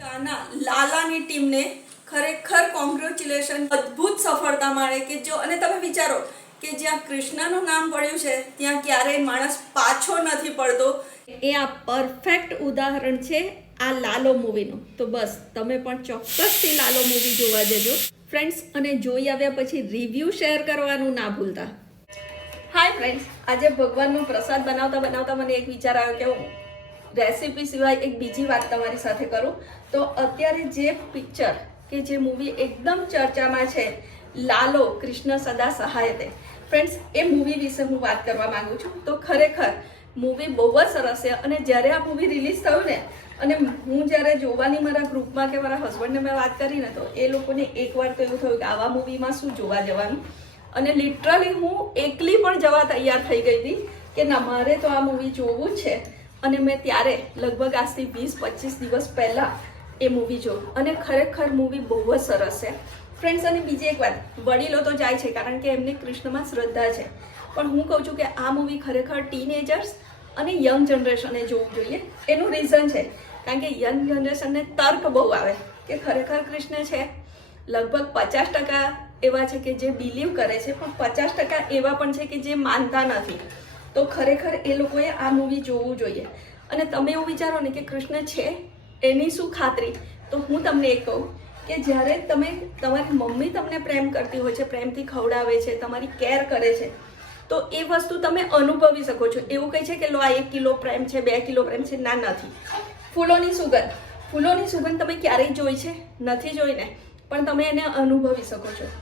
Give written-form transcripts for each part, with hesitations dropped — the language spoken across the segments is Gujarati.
કાના લાલાની ટીમને ખરેખર કોંગ્રેચ્યુલેશન, અદ્ભુત સફળતા મળે કે જો અને તમે વિચારો કે જ્યાં કૃષ્ણનું નામ પડ્યું છે ત્યાં ક્યારેય માણસ પાછો નથી પડતો. એ આ પરફેક્ટ ઉદાહરણ છે આ લાલો મૂવીનું. તો બસ તમે પણ ચોક્કસથી લાલો મૂવી જોવા જજો ફ્રેન્ડ્સ, અને જોઈ આવ્યા પછી રિવ્યૂ શેર કરવાનું ના ભૂલતા. હાય ફ્રેન્ડ્સ, આજે ભગવાનનો પ્રસાદ બનાવતા બનાવતા મને એક વિચાર આવ્યો કે હું રેસીપી સિવાય એક બીજી વાત તમારી સાથે કરું. તો અત્યારે જે પિક્ચર કે જે મૂવી એકદમ ચર્ચામાં છે, લાલો કૃષ્ણ સદા સહાય દે, ફ્રેન્ડ્સ એ મૂવી વિશે હું વાત કરવા માંગુ છું. તો ખરેખર મૂવી બહુ જ સરસ છે. અને જ્યારે આ મૂવી રિલીઝ થયું ને, અને હું જ્યારે જોવાની મારા ગ્રુપમાં કે મારા હસબન્ડને મેં વાત કરીને, તો એ લોકોને એકવાર તો એવું થયું કે આવા મૂવીમાં શું જોવા જવાનું. અને લિટરલી હું એકલી પણ જવા તૈયાર થઈ ગઈ હતી કે ના, મારે તો આ મૂવી જોવું જ છે. અને મેં ત્યારે લગભગ આજથી 20-25 દિવસ પહેલાં એ મૂવી જોયું, અને ખરેખર મૂવી બહુ જ સરસ છે ફ્રેન્ડ્સ. અને બીજી એક વાત, વડીલો તો જાય છે કારણ કે એમને કૃષ્ણમાં શ્રદ્ધા છે, પણ હું કહું છું કે આ મૂવી ખરેખર ટીનેજર્સ અને યંગ જનરેશને જોવું જોઈએ. એનું રીઝન છે કારણ કે યંગ જનરેશનને તર્ક બહુ આવે કે ખરેખર કૃષ્ણ છે. લગભગ 50% એવા છે કે જે બિલીવ કરે છે, પણ 50% એવા પણ છે કે જે માનતા નથી. તો ખરેખર એ લોકોએ આ મૂવી જોવું જોઈએ. અને તમે એવું વિચારો ને કે કૃષ્ણ છે એની શું ખાતરી, તો હું તમને એ કહું કે જ્યારે તમારી મમ્મી તમને પ્રેમ કરતી હોય છે, પ્રેમથી ખવડાવે છે, તમારી કેર કરે છે, તો એ વસ્તુ તમે અનુભવી શકો છો. એવું કહે છે કે લો આ 1 કિલો પ્રેમ છે, 2 કિલો પ્રેમ છે, ના, નથી. ફૂલોની સુગંધ તમે ક્યારેય જોઈ છે? નથી જોઈ ને, પણ તમે એને અનુભવી શકો છો.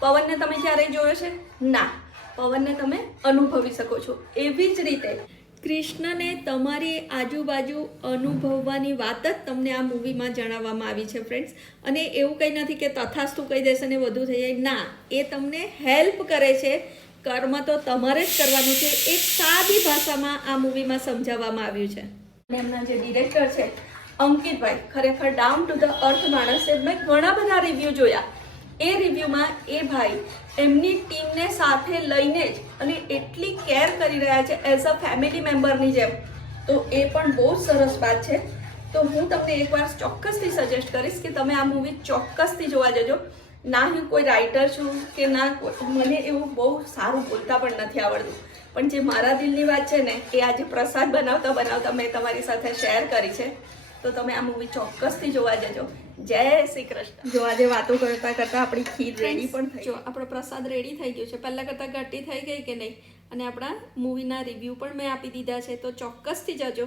પવનને તમે ક્યારેય જોયો છે? ના, પવનને તમે અનુભવી શકો છો. એવી જ રીતે કૃષ્ણને તમારી આજુબાજુ અનુભવવાની વાત જ તમને આ મૂવીમાં જણાવવામાં આવી છે ફ્રેન્ડ્સ. અને એવું કંઈ નથી કે તથાસ્તુ કહી દેશે ને બધું થઈ જાય, ના, એ તમને હેલ્પ કરે છે. કર્મ તો તમારે જ કરવાનું છે. એક સાદી ભાષામાં આ મૂવીમાં સમજાવવામાં આવ્યું છે. અને એમના જે ડિરેક્ટર છે અંકિતભાઈ, ખરેખર ડાઉન ટુ ધ અર્થ માણસ છે. મેં ઘણા બધા રિવ્યૂ જોયા. એ રિવ્યૂમાં એ ભાઈ એમની ટીમને સાથે લઈને જ અને એટલી કેર કરી રહ્યા છે એઝ અ ફેમિલી મેમ્બરની જેમ. તો એ પણ બહુ સરસ વાત છે. તો હું તમને એકવાર ચોક્કસથી સજેસ્ટ કરીશ કે તમે આ મૂવી ચોક્કસથી જોવા જજો. ના હું કોઈ રાઇટર છું કે ના, મને એવું બહુ સારું બોલતા પણ નથી આવડતું, પણ જે મારા દિલની વાત છે ને, એ આજે પ્રસાદ બનાવતા બનાવતા મેં તમારી સાથે શેર કરી છે. તો તમે આ મૂવી ચોક્કસથી જોવા જજો. જય શ્રી કૃષ્ણ. જો આજે વાતો કરતા કરતા આપણી ખીર રેડી પણ થઈ. જો આપણો પ્રસાદ રેડી થઈ ગયો છે. પહેલાં કરતાં ઘટી થઈ ગઈ કે નહીં, અને આપણા મૂવીના રિવ્યૂ પણ મેં આપી દીધા છે. તો ચોક્કસથી જજો.